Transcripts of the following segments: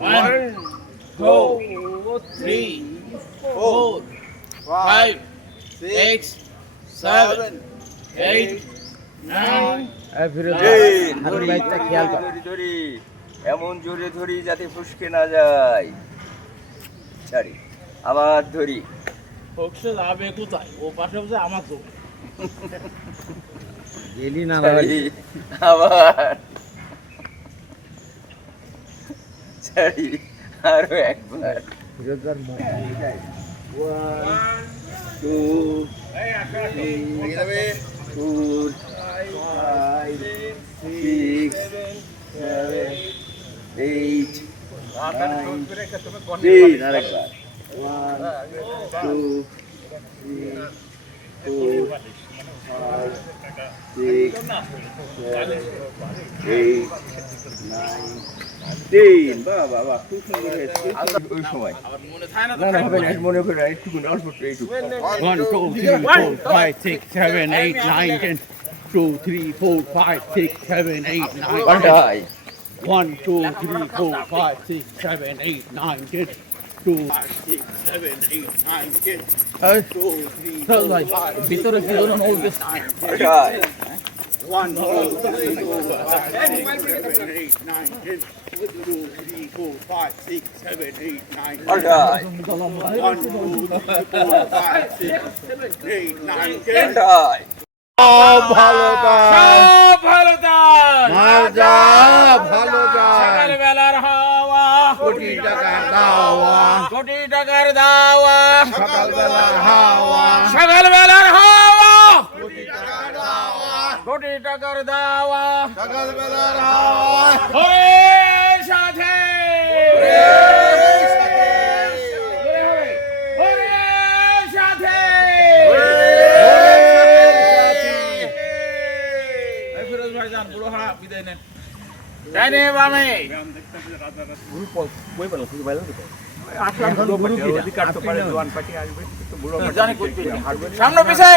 1, 2, 3, 4, 5, 6, 7, 8, 9. ধরি এমন জোরে ধরি যাতে ফুসকে না যায়। ছাড়ি আবার ধরি। ফোকসে যাবে কোথায়? ও পাশে বসে আমার তো গেলি না ছাড়ি আবার ছাড়ি আরো একবার। 1, 2, 3, 4, 5, 6, 7, 8, 9, 10 আরেকবার। 1, 2, 3, 4, 5, 6, 7, 8, 9, 10 বাহ বাহ বাহ, খুব সুন্দর হয়েছে। ওই সময় আবার মনে থাকে না না না হবে না, মনে করে একটু অল্প একটু 1, 2, 3, 4, 5, 6, 7, 8, 9, 10. 2, 3, 4, 5, 6, 7, 8, 9, 10. পাল্টাই। 1, 2, 3, 4, 5, 6, 7, 8, 9, 10. 2, 5, 6, 7, 8, 9, 10. 2, 3, 4, 5, 6, 7, 8, 9, 10. পাল্টাই। 1, 2, 3, 4, 5, 6, 7, 8, 9, 10. 2, 3, 4, 5, 6, 7, 8, 9, 10. পাল্টাই। 1, 2, 3, 4, 5, 6, 7, 8, 9, 10. পাল্টাই। ভালো সব ভালো তার মাজা ভালো সকালবেলার হাওয়া কোটি টাকার দাওয়া কোটি টাকার দাওয়া সকালবেলা হাওয়া সকালবেলার হাওয়া কোটি টাকার দাওয়া কোটি টাকার দাওয়া সকালবেলার হাওয়া ওরে সাথে ওরে সাথে এই ফিরোজ ভাইজান বুড়ো হারা বিদায় নেন ডাইনে বামে জানি করতে সামনে পিছে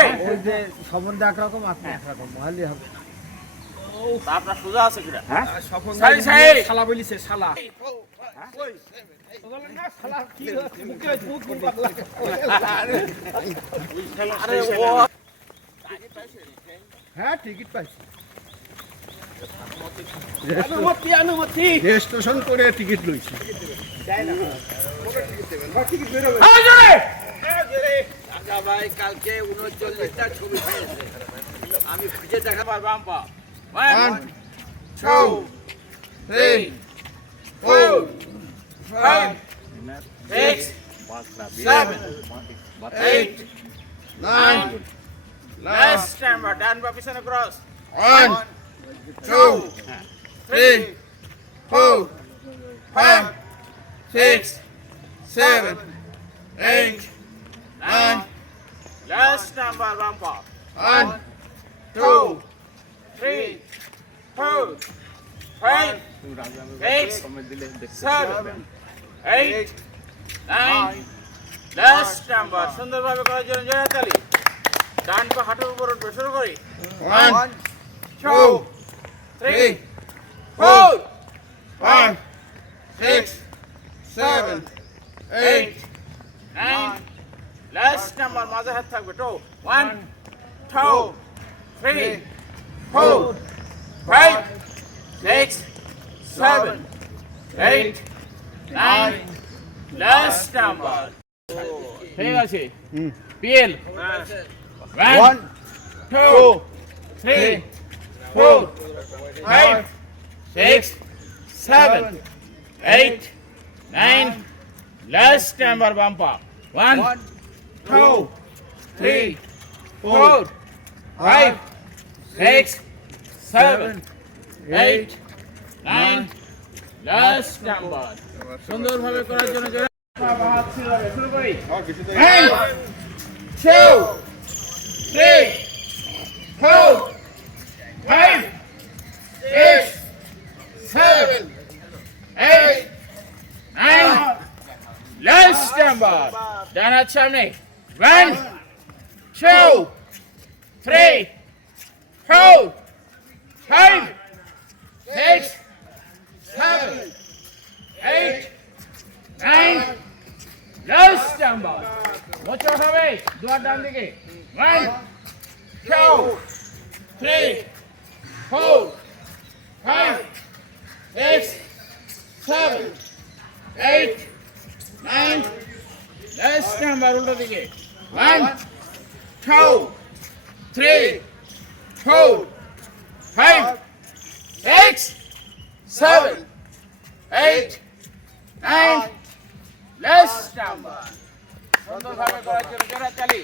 যে সম্বন্ধে একরকম আপনি একরকম মহালি হবে আপনার সোজা আছে কিনা সাই সাই শালা বলিছে শালা আরে ও হ্যাঁ টিকিট পাইছি অনুমতি রেজিস্ট্রেশন করে টিকিট লইছি ভাই কালকে 39টা ছবি পেয়েছে আমি খুঁজে দেখা পারবো আম্পা 1 2 3 4 5 6 7 8 9 Last number, ডান বা পিছনে cross 1 2 3 4 5 6 7 8 9 Last number, bumper 1 2 3 4 5 6 7 8 9 Last number, সুন্দরভাবে করার জন্য জয় তালি ডান পা হাঁটুর উপর উঠবে শুরু করি 1 2 3 4 5 6 7 8 9 Last number, মাঝে হাত থাকবে 2 1 2 3 4 5 6 7 8 9 Last number ঠিক আছে PL 1 2 3 4 5 6 7 8 9 Last number, bumper 1 2 3 4 5 6 7 8 9 Last number সুন্দরভাবে করার জন্য হাত ছিলাবে শুরু করি 1 2 3 4 5 6 7 8 9 Last number ডান হাত সামনে 1 2 3 4 5 6 7 8 9 লাস্ট নাম্বার বছর হবে দুয়ার ডান দিকে 1 2 3 4 5 6 7 8 9 লাস্ট নাম্বার উল্টো দিকে 1 2 3 4 5 6 7 8 9 লাস্ট নাম্বার সুন্দরভাবে করার জন্য জোরে চালি